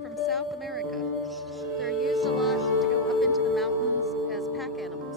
from South America. They're used a lot to go up into the mountains as pack animals.